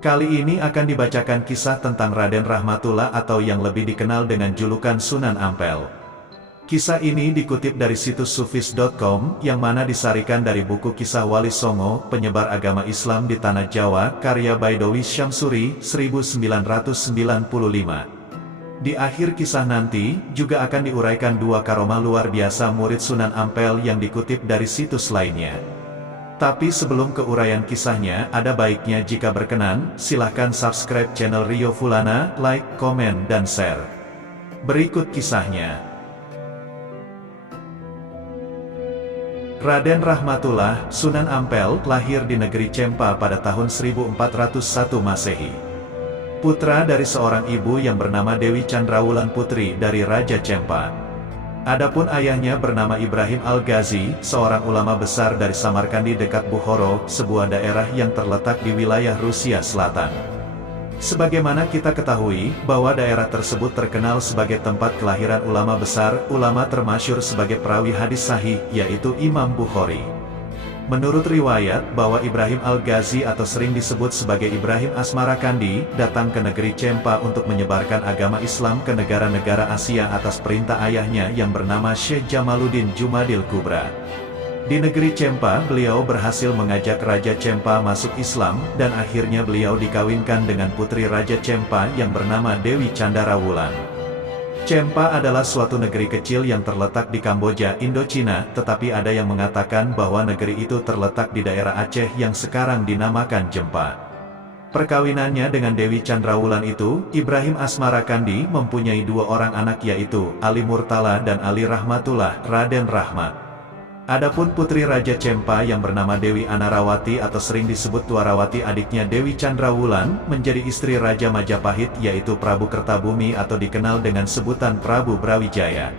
Kali ini akan dibacakan kisah tentang Raden Rahmatullah atau yang lebih dikenal dengan julukan Sunan Ampel. Kisah ini dikutip dari situs sufis.com, yang mana disarikan dari buku Kisah Wali Songo, penyebar agama Islam di Tanah Jawa, karya Baidowi Syamsuri, 1995. Di akhir kisah nanti, juga akan diuraikan dua karomah luar biasa murid Sunan Ampel yang dikutip dari situs lainnya. Tapi sebelum ke uraian kisahnya, ada baiknya jika berkenan, silahkan subscribe channel Rio Fulana, like, komen, dan share. Berikut kisahnya. Raden Rahmatullah, Sunan Ampel, lahir di negeri Cempa pada tahun 1401 Masehi. Putra dari seorang ibu yang bernama Dewi Candrawulan putri dari Raja Cempa. Adapun ayahnya bernama Ibrahim Al-Ghazi, seorang ulama besar dari Samarkandi dekat Bukhara, sebuah daerah yang terletak di wilayah Rusia Selatan. Sebagaimana kita ketahui, bahwa daerah tersebut terkenal sebagai tempat kelahiran ulama besar, ulama termasyhur sebagai perawi hadis sahih, yaitu Imam Bukhari. Menurut riwayat, bahwa Ibrahim Al-Ghazi atau sering disebut sebagai Ibrahim Asmarakandi, datang ke negeri Cempa untuk menyebarkan agama Islam ke negara-negara Asia atas perintah ayahnya yang bernama Syekh Jamaluddin Jumadil Kubra. Di negeri Cempa, beliau berhasil mengajak Raja Cempa masuk Islam, dan akhirnya beliau dikawinkan dengan putri Raja Cempa yang bernama Dewi Candarawulan. Cempa adalah suatu negeri kecil yang terletak di Kamboja, Indochina, tetapi ada yang mengatakan bahwa negeri itu terletak di daerah Aceh yang sekarang dinamakan Jempa. Perkawinannya dengan Dewi Candrawulan itu, Ibrahim Asmarakandi mempunyai dua orang anak yaitu, Ali Murtala dan Ali Rahmatullah, Raden Rahmat. Adapun putri Raja Cempa yang bernama Dewi Anarawati atau sering disebut Dwarawati adiknya Dewi Candrawulan, menjadi istri Raja Majapahit yaitu Prabu Kertabumi atau dikenal dengan sebutan Prabu Brawijaya.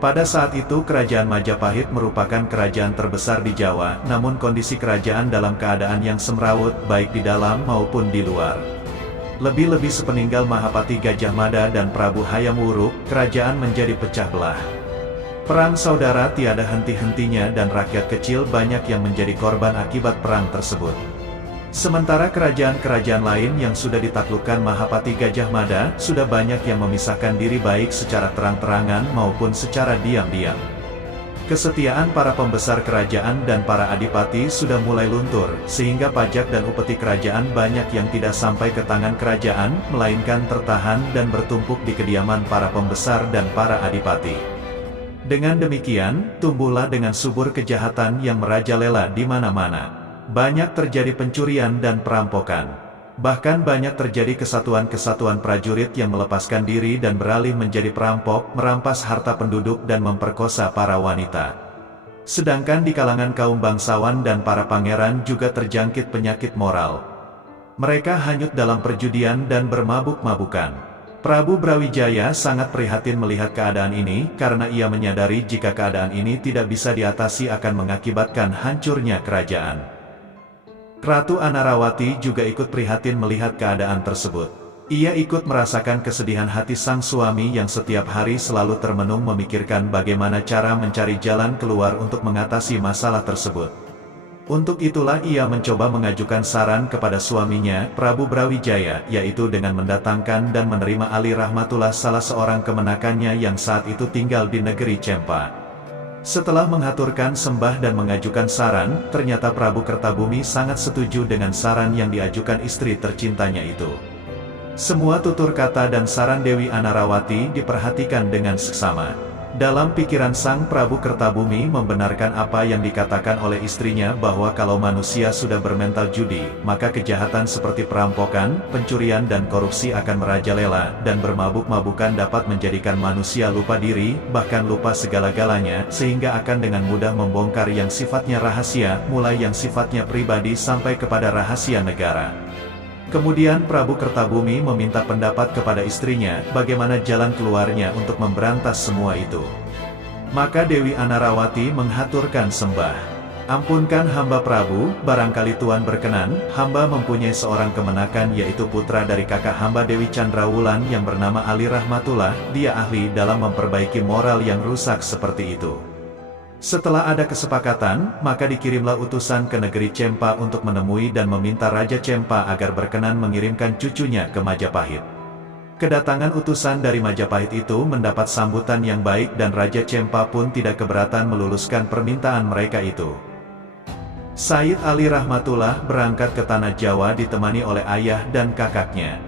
Pada saat itu kerajaan Majapahit merupakan kerajaan terbesar di Jawa, namun kondisi kerajaan dalam keadaan yang semrawut baik di dalam maupun di luar. Lebih-lebih sepeninggal Mahapati Gajah Mada dan Prabu Hayam Wuruk, kerajaan menjadi pecah belah. Perang saudara tiada henti-hentinya dan rakyat kecil banyak yang menjadi korban akibat perang tersebut. Sementara kerajaan-kerajaan lain yang sudah ditaklukkan Mahapati Gajah Mada, sudah banyak yang memisahkan diri baik secara terang-terangan maupun secara diam-diam. Kesetiaan para pembesar kerajaan dan para adipati sudah mulai luntur, sehingga pajak dan upeti kerajaan banyak yang tidak sampai ke tangan kerajaan, melainkan tertahan dan bertumpuk di kediaman para pembesar dan para adipati. Dengan demikian, tumbuhlah dengan subur kejahatan yang merajalela di mana-mana. Banyak terjadi pencurian dan perampokan. Bahkan banyak terjadi kesatuan-kesatuan prajurit yang melepaskan diri dan beralih menjadi perampok, merampas harta penduduk dan memperkosa para wanita. Sedangkan di kalangan kaum bangsawan dan para pangeran juga terjangkit penyakit moral. Mereka hanyut dalam perjudian dan bermabuk-mabukan. Prabu Brawijaya sangat prihatin melihat keadaan ini, karena ia menyadari jika keadaan ini tidak bisa diatasi akan mengakibatkan hancurnya kerajaan. Ratu Anarawati juga ikut prihatin melihat keadaan tersebut. Ia ikut merasakan kesedihan hati sang suami yang setiap hari selalu termenung memikirkan bagaimana cara mencari jalan keluar untuk mengatasi masalah tersebut. Untuk itulah ia mencoba mengajukan saran kepada suaminya, Prabu Brawijaya, yaitu dengan mendatangkan dan menerima Ali Rahmatullah, salah seorang kemenakannya yang saat itu tinggal di negeri Cempa. Setelah mengaturkan sembah dan mengajukan saran, ternyata Prabu Kertabumi sangat setuju dengan saran yang diajukan istri tercintanya itu. Semua tutur kata dan saran Dewi Anarawati diperhatikan dengan seksama. Dalam pikiran sang Prabu Kertabumi membenarkan apa yang dikatakan oleh istrinya bahwa kalau manusia sudah bermental judi, maka kejahatan seperti perampokan, pencurian dan korupsi akan merajalela, dan bermabuk-mabukan dapat menjadikan manusia lupa diri, bahkan lupa segala-galanya, sehingga akan dengan mudah membongkar yang sifatnya rahasia, mulai yang sifatnya pribadi sampai kepada rahasia negara. Kemudian Prabu Kertabumi meminta pendapat kepada istrinya, bagaimana jalan keluarnya untuk memberantas semua itu. Maka Dewi Anarawati menghaturkan sembah. Ampunkan hamba Prabu, barangkali Tuan berkenan, hamba mempunyai seorang kemenakan yaitu putra dari kakak hamba Dewi Candrawulan yang bernama Ali Rahmatullah, dia ahli dalam memperbaiki moral yang rusak seperti itu. Setelah ada kesepakatan, maka dikirimlah utusan ke negeri Cempa untuk menemui dan meminta Raja Cempa agar berkenan mengirimkan cucunya ke Majapahit. Kedatangan utusan dari Majapahit itu mendapat sambutan yang baik dan Raja Cempa pun tidak keberatan meluluskan permintaan mereka itu. Said Ali Rahmatullah berangkat ke Tanah Jawa ditemani oleh ayah dan kakaknya.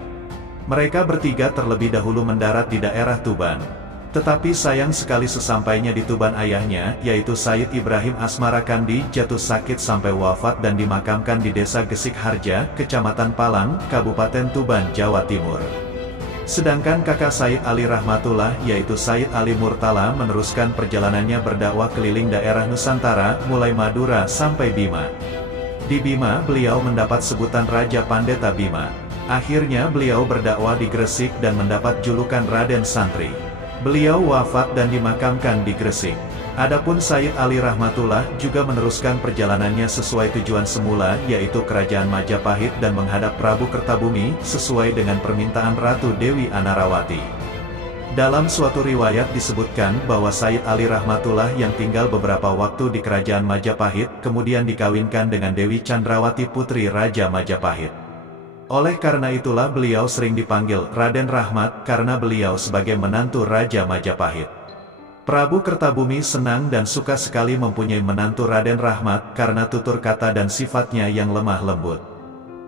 Mereka bertiga terlebih dahulu mendarat di daerah Tuban. Tetapi sayang sekali sesampainya di Tuban ayahnya, yaitu Said Ibrahim Asmarakandi, jatuh sakit sampai wafat dan dimakamkan di desa Gesik Harja, Kecamatan Palang, Kabupaten Tuban, Jawa Timur. Sedangkan kakak Said Ali Rahmatullah, yaitu Said Ali Murtala, meneruskan perjalanannya berdakwah keliling daerah Nusantara, mulai Madura sampai Bima. Di Bima beliau mendapat sebutan Raja Pandeta Bima. Akhirnya beliau berdakwah di Gresik dan mendapat julukan Raden Santri. Beliau wafat dan dimakamkan di Gresik. Adapun Said Ali Rahmatullah juga meneruskan perjalanannya sesuai tujuan semula, yaitu Kerajaan Majapahit dan menghadap Prabu Kertabumi, sesuai dengan permintaan Ratu Dewi Anarawati. Dalam suatu riwayat disebutkan bahwa Said Ali Rahmatullah yang tinggal beberapa waktu di Kerajaan Majapahit, kemudian dikawinkan dengan Dewi Chandrawati putri Raja Majapahit. Oleh karena itulah beliau sering dipanggil Raden Rahmat, karena beliau sebagai menantu Raja Majapahit. Prabu Kertabumi senang dan suka sekali mempunyai menantu Raden Rahmat karena tutur kata dan sifatnya yang lemah lembut.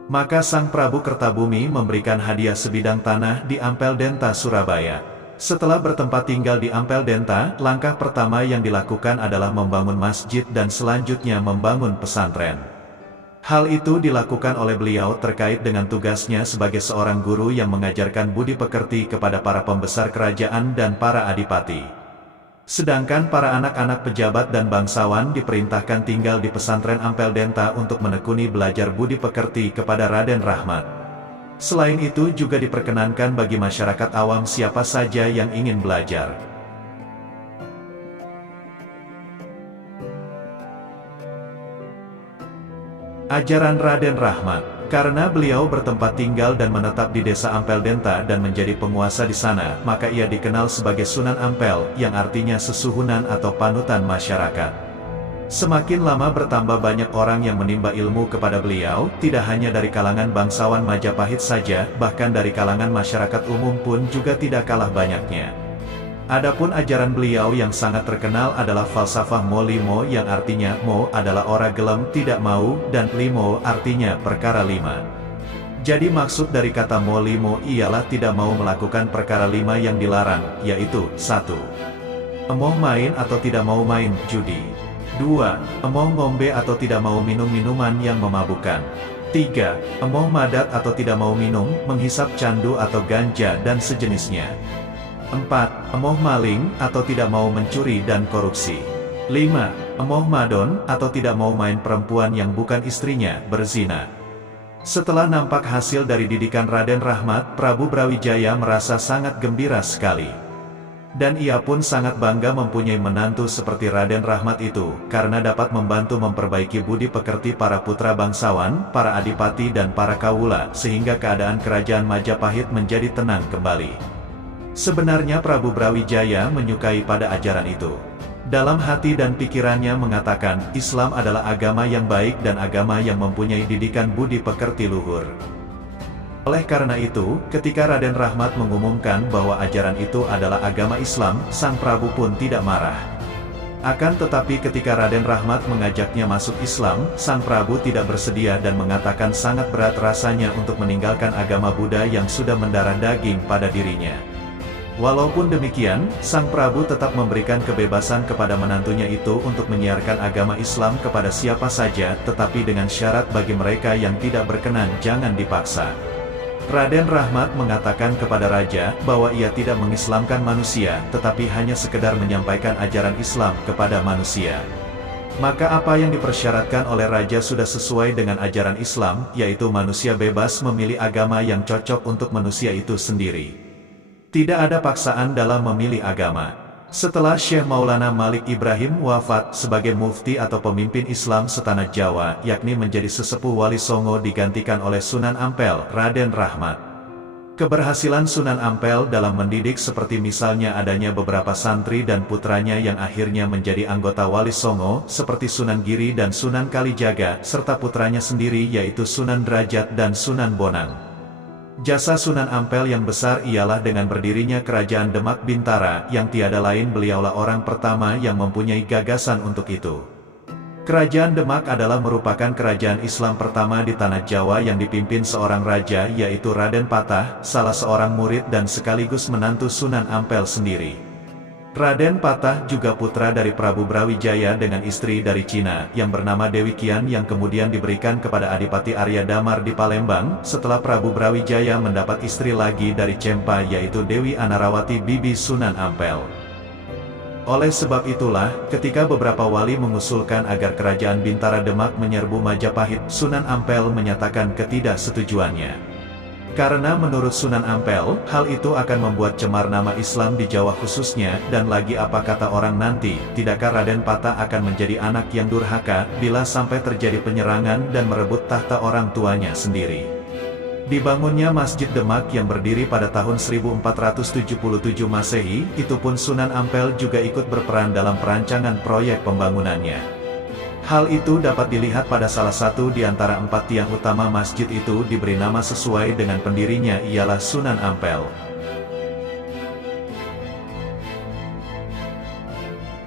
Maka sang Prabu Kertabumi memberikan hadiah sebidang tanah di Ampel Denta, Surabaya. Setelah bertempat tinggal di Ampel Denta, langkah pertama yang dilakukan adalah membangun masjid dan selanjutnya membangun pesantren. Hal itu dilakukan oleh beliau terkait dengan tugasnya sebagai seorang guru yang mengajarkan budi pekerti kepada para pembesar kerajaan dan para adipati. Sedangkan para anak-anak pejabat dan bangsawan diperintahkan tinggal di pesantren Ampel Denta untuk menekuni belajar budi pekerti kepada Raden Rahmat. Selain itu juga diperkenankan bagi masyarakat awam siapa saja yang ingin belajar. Ajaran Raden Rahmat. Karena beliau bertempat tinggal dan menetap di desa Ampel Denta dan menjadi penguasa di sana, maka ia dikenal sebagai Sunan Ampel, yang artinya sesuhunan atau panutan masyarakat. Semakin lama bertambah banyak orang yang menimba ilmu kepada beliau, tidak hanya dari kalangan bangsawan Majapahit saja, bahkan dari kalangan masyarakat umum pun juga tidak kalah banyaknya. Adapun ajaran beliau yang sangat terkenal adalah falsafah Mo Limo, yang artinya Mo adalah ora gelem tidak mau dan Limo artinya perkara lima. Jadi maksud dari kata Mo Limo ialah tidak mau melakukan perkara lima yang dilarang, yaitu 1. Emoh main atau tidak mau main judi. 2. Emoh ngombe atau tidak mau minum minuman yang memabukkan. 3. Emoh madat atau tidak mau minum, menghisap candu atau ganja dan sejenisnya. 4. Emoh maling, atau tidak mau mencuri dan korupsi. 5. Emoh madon, atau tidak mau main perempuan yang bukan istrinya, berzina. Setelah nampak hasil dari didikan Raden Rahmat, Prabu Brawijaya merasa sangat gembira sekali. Dan ia pun sangat bangga mempunyai menantu seperti Raden Rahmat itu, karena dapat membantu memperbaiki budi pekerti para putra bangsawan, para adipati dan para kawula, sehingga keadaan kerajaan Majapahit menjadi tenang kembali. Sebenarnya Prabu Brawijaya menyukai pada ajaran itu. Dalam hati dan pikirannya mengatakan, Islam adalah agama yang baik dan agama yang mempunyai didikan budi pekerti luhur. Oleh karena itu, ketika Raden Rahmat mengumumkan bahwa ajaran itu adalah agama Islam, sang Prabu pun tidak marah. Akan tetapi ketika Raden Rahmat mengajaknya masuk Islam, sang Prabu tidak bersedia dan mengatakan sangat berat rasanya untuk meninggalkan agama Buddha yang sudah mendarah daging pada dirinya. Walaupun demikian, sang Prabu tetap memberikan kebebasan kepada menantunya itu untuk menyiarkan agama Islam kepada siapa saja, tetapi dengan syarat bagi mereka yang tidak berkenan jangan dipaksa. Raden Rahmat mengatakan kepada raja bahwa ia tidak mengislamkan manusia, tetapi hanya sekedar menyampaikan ajaran Islam kepada manusia. Maka apa yang dipersyaratkan oleh raja sudah sesuai dengan ajaran Islam, yaitu manusia bebas memilih agama yang cocok untuk manusia itu sendiri. Tidak ada paksaan dalam memilih agama. Setelah Syekh Maulana Malik Ibrahim wafat sebagai mufti atau pemimpin Islam setanah Jawa, yakni menjadi sesepuh Wali Songo digantikan oleh Sunan Ampel, Raden Rahmat. Keberhasilan Sunan Ampel dalam mendidik seperti misalnya adanya beberapa santri dan putranya yang akhirnya menjadi anggota Wali Songo seperti Sunan Giri dan Sunan Kalijaga serta putranya sendiri yaitu Sunan Derajat dan Sunan Bonang. Jasa Sunan Ampel yang besar ialah dengan berdirinya Kerajaan Demak Bintara yang tiada lain beliaulah orang pertama yang mempunyai gagasan untuk itu. Kerajaan Demak adalah merupakan kerajaan Islam pertama di tanah Jawa yang dipimpin seorang raja yaitu Raden Patah, salah seorang murid dan sekaligus menantu Sunan Ampel sendiri. Raden Patah juga putra dari Prabu Brawijaya dengan istri dari Cina yang bernama Dewi Kian yang kemudian diberikan kepada Adipati Arya Damar di Palembang setelah Prabu Brawijaya mendapat istri lagi dari Cempa yaitu Dewi Anarawati bibi Sunan Ampel. Oleh sebab itulah, ketika beberapa wali mengusulkan agar Kerajaan Bintara Demak menyerbu Majapahit, Sunan Ampel menyatakan ketidaksetujuannya. Karena menurut Sunan Ampel, hal itu akan membuat cemar nama Islam di Jawa khususnya, dan lagi apa kata orang nanti, tidakkah Raden Patah akan menjadi anak yang durhaka, bila sampai terjadi penyerangan dan merebut tahta orang tuanya sendiri. Dibangunnya Masjid Demak yang berdiri pada tahun 1477 Masehi, itu pun Sunan Ampel juga ikut berperan dalam perancangan proyek pembangunannya. Hal itu dapat dilihat pada salah satu di antara 4 tiang utama masjid itu diberi nama sesuai dengan pendirinya ialah Sunan Ampel.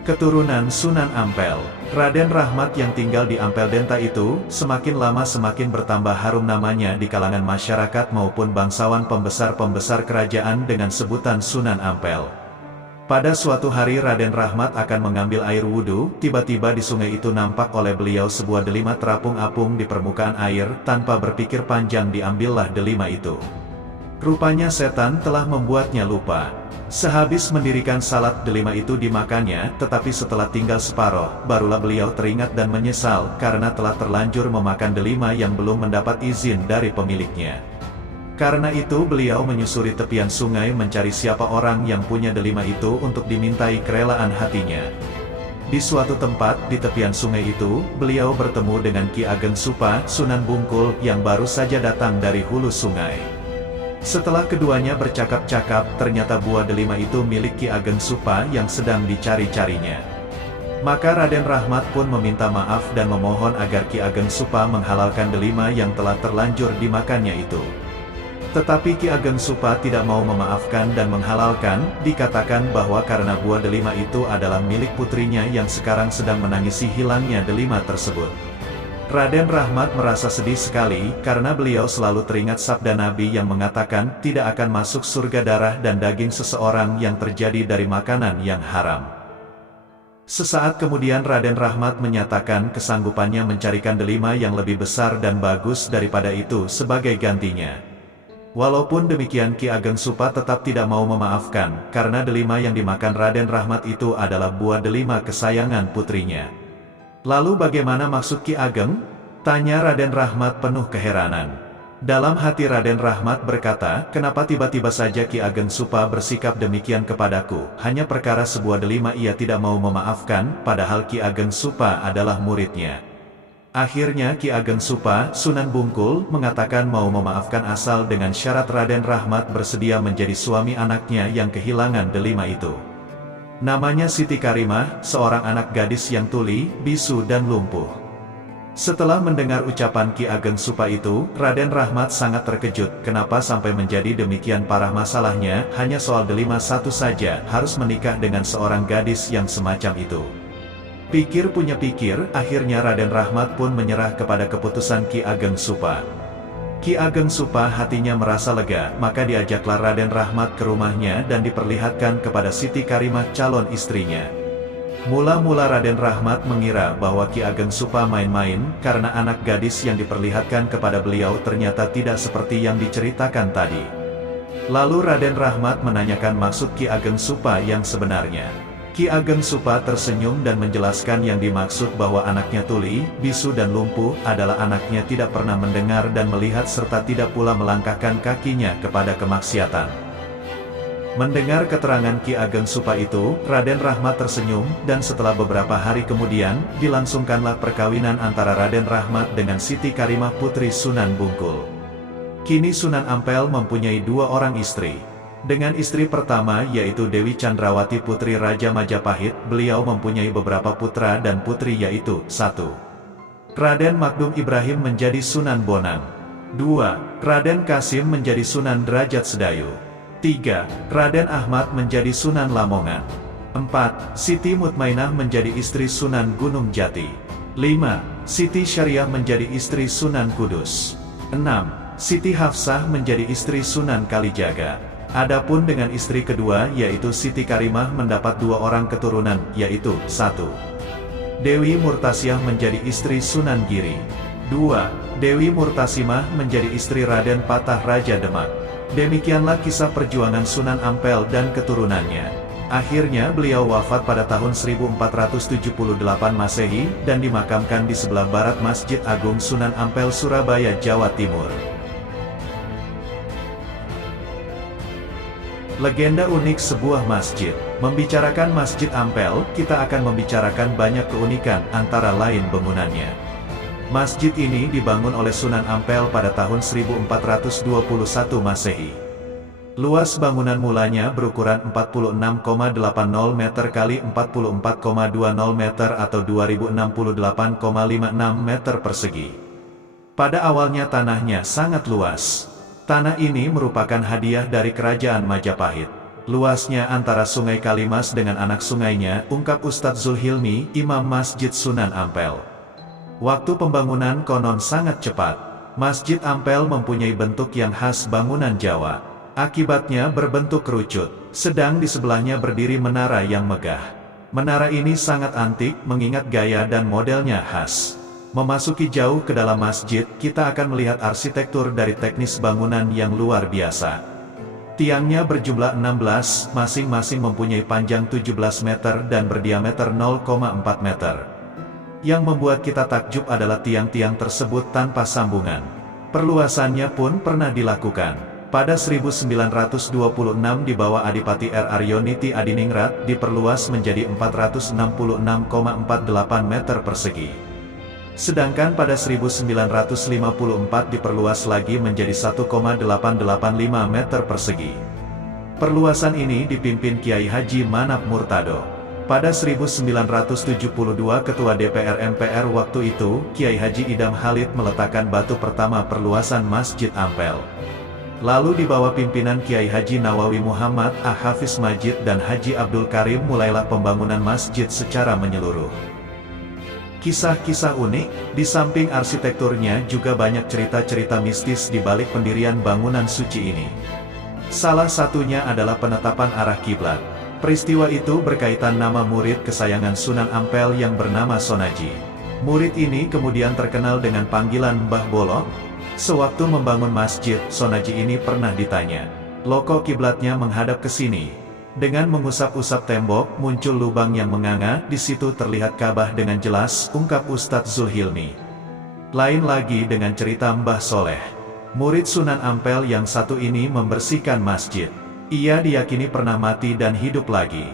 Keturunan Sunan Ampel. Raden Rahmat yang tinggal di Ampel Denta itu, semakin lama semakin bertambah harum namanya di kalangan masyarakat maupun bangsawan pembesar-pembesar kerajaan dengan sebutan Sunan Ampel. Pada suatu hari Raden Rahmat akan mengambil air wudhu, tiba-tiba di sungai itu nampak oleh beliau sebuah delima terapung apung di permukaan air, tanpa berpikir panjang diambillah delima itu. Rupanya setan telah membuatnya lupa. Sehabis mendirikan salat delima itu dimakannya, tetapi setelah tinggal separoh, barulah beliau teringat dan menyesal, karena telah terlanjur memakan delima yang belum mendapat izin dari pemiliknya. Karena itu beliau menyusuri tepian sungai mencari siapa orang yang punya delima itu untuk dimintai kerelaan hatinya. Di suatu tempat di tepian sungai itu, beliau bertemu dengan Ki Ageng Supa, Sunan Bungkul, yang baru saja datang dari hulu sungai. Setelah keduanya bercakap-cakap, ternyata buah delima itu milik Ki Ageng Supa yang sedang dicari-carinya. Maka Raden Rahmat pun meminta maaf dan memohon agar Ki Ageng Supa menghalalkan delima yang telah terlanjur dimakannya itu. Tetapi Ki Ageng Supa tidak mau memaafkan dan menghalalkan, dikatakan bahwa karena buah delima itu adalah milik putrinya yang sekarang sedang menangisi hilangnya delima tersebut. Raden Rahmat merasa sedih sekali, karena beliau selalu teringat sabda Nabi yang mengatakan, tidak akan masuk surga darah dan daging seseorang yang terjadi dari makanan yang haram. Sesaat kemudian Raden Rahmat menyatakan kesanggupannya mencarikan delima yang lebih besar dan bagus daripada itu sebagai gantinya. Walaupun demikian Ki Ageng Supa tetap tidak mau memaafkan, karena delima yang dimakan Raden Rahmat itu adalah buah delima kesayangan putrinya. Lalu bagaimana maksud Ki Ageng? Tanya Raden Rahmat penuh keheranan. Dalam hati Raden Rahmat berkata, kenapa tiba-tiba saja Ki Ageng Supa bersikap demikian kepadaku? Hanya perkara sebuah delima ia tidak mau memaafkan, padahal Ki Ageng Supa adalah muridnya. Akhirnya Ki Ageng Supa, Sunan Bungkul, mengatakan mau memaafkan asal dengan syarat Raden Rahmat bersedia menjadi suami anaknya yang kehilangan delima itu. Namanya Siti Karimah, seorang anak gadis yang tuli, bisu dan lumpuh. Setelah mendengar ucapan Ki Ageng Supa itu, Raden Rahmat sangat terkejut, kenapa sampai menjadi demikian parah masalahnya, hanya soal delima satu saja, harus menikah dengan seorang gadis yang semacam itu. Pikir punya pikir, akhirnya Raden Rahmat pun menyerah kepada keputusan Ki Ageng Supa. Ki Ageng Supa hatinya merasa lega, maka diajaklah Raden Rahmat ke rumahnya dan diperlihatkan kepada Siti Karimah calon istrinya. Mula-mula Raden Rahmat mengira bahwa Ki Ageng Supa main-main, karena anak gadis yang diperlihatkan kepada beliau ternyata tidak seperti yang diceritakan tadi. Lalu Raden Rahmat menanyakan maksud Ki Ageng Supa yang sebenarnya. Ki Ageng Supa tersenyum dan menjelaskan yang dimaksud bahwa anaknya tuli, bisu dan lumpuh adalah anaknya tidak pernah mendengar dan melihat serta tidak pula melangkahkan kakinya kepada kemaksiatan. Mendengar keterangan Ki Ageng Supa itu, Raden Rahmat tersenyum, dan setelah beberapa hari kemudian, dilangsungkanlah perkawinan antara Raden Rahmat dengan Siti Karimah putri Sunan Bungkul. Kini Sunan Ampel mempunyai 2 orang istri. Dengan istri pertama yaitu Dewi Chandrawati putri Raja Majapahit, beliau mempunyai beberapa putra dan putri yaitu 1. Raden Magdum Ibrahim menjadi Sunan Bonang. 2. Raden Kasim menjadi Sunan Derajat Sedayu. 3. Raden Ahmad menjadi Sunan Lamongan. 4. Siti Mutmainah menjadi istri Sunan Gunung Jati. 5. Siti Syariah menjadi istri Sunan Kudus. 6. Siti Hafsah menjadi istri Sunan Kalijaga. Adapun dengan istri kedua yaitu Siti Karimah mendapat 2 orang keturunan yaitu 1. Dewi Murtasiah menjadi istri Sunan Giri. 2. Dewi Murtasimah menjadi istri Raden Patah Raja Demak. Demikianlah kisah perjuangan Sunan Ampel dan keturunannya. Akhirnya beliau wafat pada tahun 1478 Masehi dan dimakamkan di sebelah barat Masjid Agung Sunan Ampel Surabaya, Jawa Timur. Legenda unik sebuah masjid. Membicarakan Masjid Ampel, kita akan membicarakan banyak keunikan, antara lain bangunannya. Masjid ini dibangun oleh Sunan Ampel pada tahun 1421 Masehi. Luas bangunan mulanya berukuran 46,80 meter kali 44,20 meter atau 2068,56 meter persegi. Pada awalnya tanahnya sangat luas. Tanah ini merupakan hadiah dari Kerajaan Majapahit. Luasnya antara Sungai Kalimas dengan anak sungainya, ungkap Ustadz Zulhilmi, Imam Masjid Sunan Ampel. Waktu pembangunan konon sangat cepat. Masjid Ampel mempunyai bentuk yang khas bangunan Jawa. Akibatnya berbentuk kerucut, sedang di sebelahnya berdiri menara yang megah. Menara ini sangat antik, mengingat gaya dan modelnya khas. Memasuki jauh ke dalam masjid, kita akan melihat arsitektur dari teknis bangunan yang luar biasa. Tiangnya berjumlah 16, masing-masing mempunyai panjang 17 meter dan berdiameter 0,4 meter. Yang membuat kita takjub adalah tiang-tiang tersebut tanpa sambungan. Perluasannya pun pernah dilakukan. Pada 1926 di bawah Adipati R. Aryoniti Adiningrat, diperluas menjadi 466,48 meter persegi. Sedangkan pada 1954 diperluas lagi menjadi 1,885 meter persegi. Perluasan ini dipimpin Kiai Haji Manap Murtado. Pada 1972 Ketua DPR MPR waktu itu, Kiai Haji Idam Khalid meletakkan batu pertama perluasan Masjid Ampel. Lalu di bawah pimpinan Kiai Haji Nawawi Muhammad, Hafiz Majid dan Haji Abdul Karim mulailah pembangunan masjid secara menyeluruh. Kisah-kisah unik, di samping arsitekturnya juga banyak cerita-cerita mistis di balik pendirian bangunan suci ini. Salah satunya adalah penetapan arah kiblat. Peristiwa itu berkaitan nama murid kesayangan Sunan Ampel yang bernama Sonaji. Murid ini kemudian terkenal dengan panggilan Mbah Bolong. Sewaktu membangun masjid, Sonaji ini pernah ditanya, "Loko kiblatnya menghadap ke sini." Dengan mengusap-usap tembok, muncul lubang yang menganga, di situ terlihat Ka'bah dengan jelas, ungkap Ustadz Zulhilmi. Lain lagi dengan cerita Mbah Soleh. Murid Sunan Ampel yang satu ini membersihkan masjid. Ia diyakini pernah mati dan hidup lagi.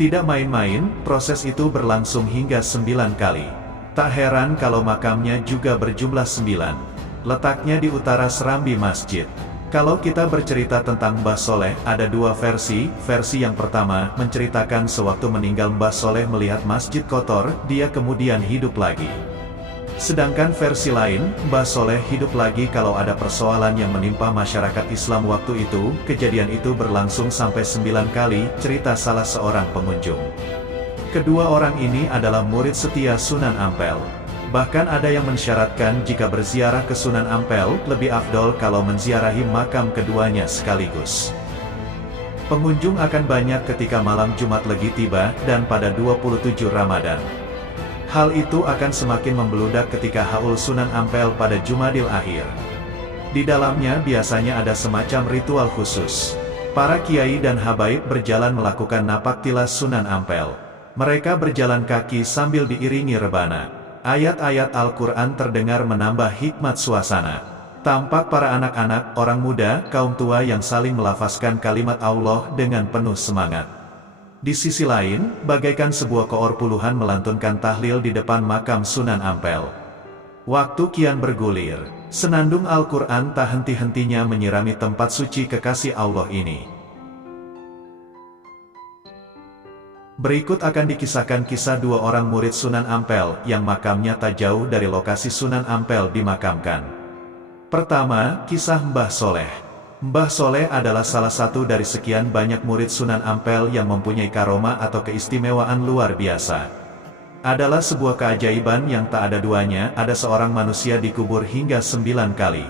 Tidak main-main, proses itu berlangsung hingga 9 kali. Tak heran kalau makamnya juga berjumlah 9. Letaknya di utara serambi masjid. Kalau kita bercerita tentang Mbah Soleh, ada 2 versi. Versi yang pertama, menceritakan sewaktu meninggal Mbah Soleh melihat masjid kotor, dia kemudian hidup lagi. Sedangkan versi lain, Mbah Soleh hidup lagi kalau ada persoalan yang menimpa masyarakat Islam waktu itu. Kejadian itu berlangsung sampai 9 kali, cerita salah seorang pengunjung. Kedua orang ini adalah murid setia Sunan Ampel. Bahkan ada yang mensyaratkan jika berziarah ke Sunan Ampel, lebih afdol kalau menziarahi makam keduanya sekaligus. Pengunjung akan banyak ketika malam Jumat Legi tiba, dan pada 27 Ramadan. Hal itu akan semakin membeludak ketika haul Sunan Ampel pada Jumadil Akhir. Di dalamnya biasanya ada semacam ritual khusus. Para kiai dan habaib berjalan melakukan napak tilas Sunan Ampel. Mereka berjalan kaki sambil diiringi rebana. Ayat-ayat Al-Quran terdengar menambah hikmat suasana. Tampak para anak-anak, orang muda, kaum tua yang saling melafazkan kalimat Allah dengan penuh semangat. Di sisi lain, bagaikan sebuah koor puluhan melantunkan tahlil di depan makam Sunan Ampel. Waktu kian bergulir. Senandung Al-Quran tak henti-hentinya menyirami tempat suci kekasih Allah ini. Berikut akan dikisahkan kisah dua orang murid Sunan Ampel yang makamnya tak jauh dari lokasi Sunan Ampel dimakamkan. Pertama, kisah Mbah Soleh. Mbah Soleh adalah salah satu dari sekian banyak murid Sunan Ampel yang mempunyai karomah atau keistimewaan luar biasa. Adalah sebuah keajaiban yang tak ada duanya, ada seorang manusia dikubur hingga 9 kali.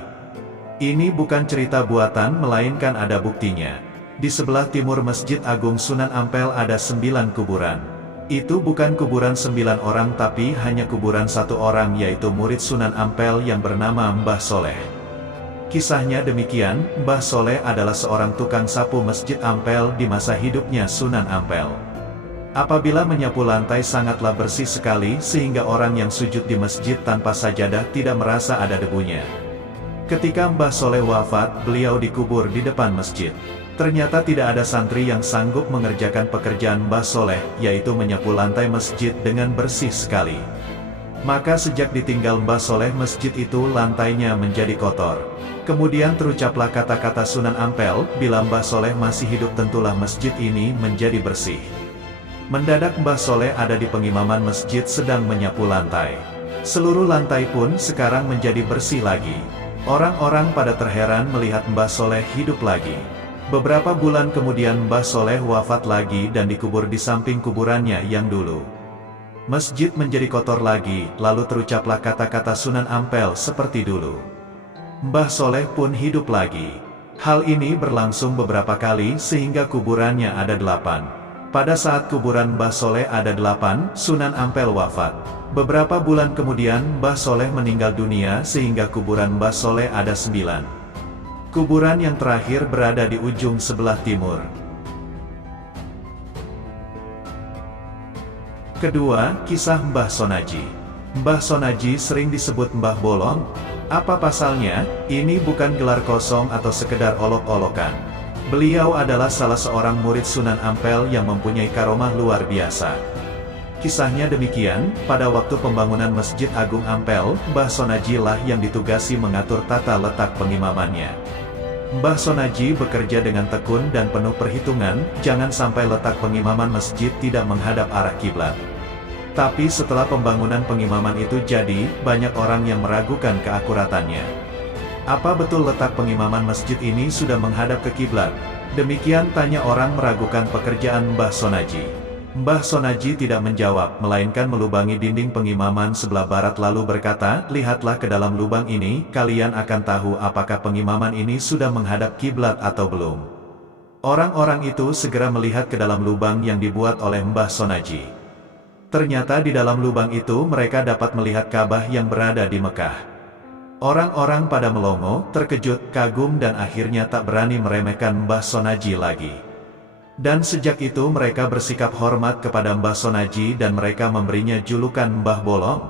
Ini bukan cerita buatan melainkan ada buktinya. Di sebelah timur Masjid Agung Sunan Ampel ada 9 kuburan. Itu bukan kuburan 9 orang tapi hanya kuburan satu orang, yaitu murid Sunan Ampel yang bernama Mbah Soleh. Kisahnya demikian, Mbah Soleh adalah seorang tukang sapu Masjid Ampel di masa hidupnya Sunan Ampel. Apabila menyapu lantai sangatlah bersih sekali sehingga orang yang sujud di masjid tanpa sajadah tidak merasa ada debunya. Ketika Mbah Soleh wafat, beliau dikubur di depan masjid. Ternyata tidak ada santri yang sanggup mengerjakan pekerjaan Mbah Soleh, yaitu menyapu lantai masjid dengan bersih sekali. Maka sejak ditinggal Mbah Soleh, masjid itu lantainya menjadi kotor. Kemudian terucaplah kata-kata Sunan Ampel, bila Mbah Soleh masih hidup tentulah masjid ini menjadi bersih. Mendadak Mbah Soleh ada di pengimaman masjid sedang menyapu lantai. Seluruh lantai pun sekarang menjadi bersih lagi. Orang-orang pada terheran melihat Mbah Soleh hidup lagi. Beberapa bulan kemudian Mbah Soleh wafat lagi dan dikubur di samping kuburannya yang dulu. Masjid menjadi kotor lagi, lalu terucaplah kata-kata Sunan Ampel seperti dulu. Mbah Soleh pun hidup lagi. Hal ini berlangsung beberapa kali sehingga kuburannya ada 8. Pada saat kuburan Mbah Soleh ada 8, Sunan Ampel wafat. Beberapa bulan kemudian Mbah Soleh meninggal dunia sehingga kuburan Mbah Soleh ada 9. Kuburan yang terakhir berada di ujung sebelah timur. Kedua, kisah Mbah Sonaji. Mbah Sonaji sering disebut Mbah Bolong. Apa pasalnya? Ini bukan gelar kosong atau sekedar olok-olokan. Beliau adalah salah seorang murid Sunan Ampel yang mempunyai karomah luar biasa. Kisahnya demikian, pada waktu pembangunan Masjid Agung Ampel, Mbah Sonaji lah yang ditugasi mengatur tata letak pengimamannya. Mbah Sonaji bekerja dengan tekun dan penuh perhitungan, jangan sampai letak pengimaman masjid tidak menghadap arah kiblat. Tapi setelah pembangunan pengimaman itu jadi, banyak orang yang meragukan keakuratannya. Apa betul letak pengimaman masjid ini sudah menghadap ke kiblat? Demikian tanya orang meragukan pekerjaan Mbah Sonaji. Mbah Sonaji tidak menjawab, melainkan melubangi dinding pengimaman sebelah barat lalu berkata, lihatlah ke dalam lubang ini, kalian akan tahu apakah pengimaman ini sudah menghadap kiblat atau belum. Orang-orang itu segera melihat ke dalam lubang yang dibuat oleh Mbah Sonaji. Ternyata di dalam lubang itu mereka dapat melihat Ka'bah yang berada di Mekah. Orang-orang pada melongo, terkejut, kagum dan akhirnya tak berani meremehkan Mbah Sonaji lagi. Dan sejak itu mereka bersikap hormat kepada Mbah Sonaji dan mereka memberinya julukan Mbah Bolong.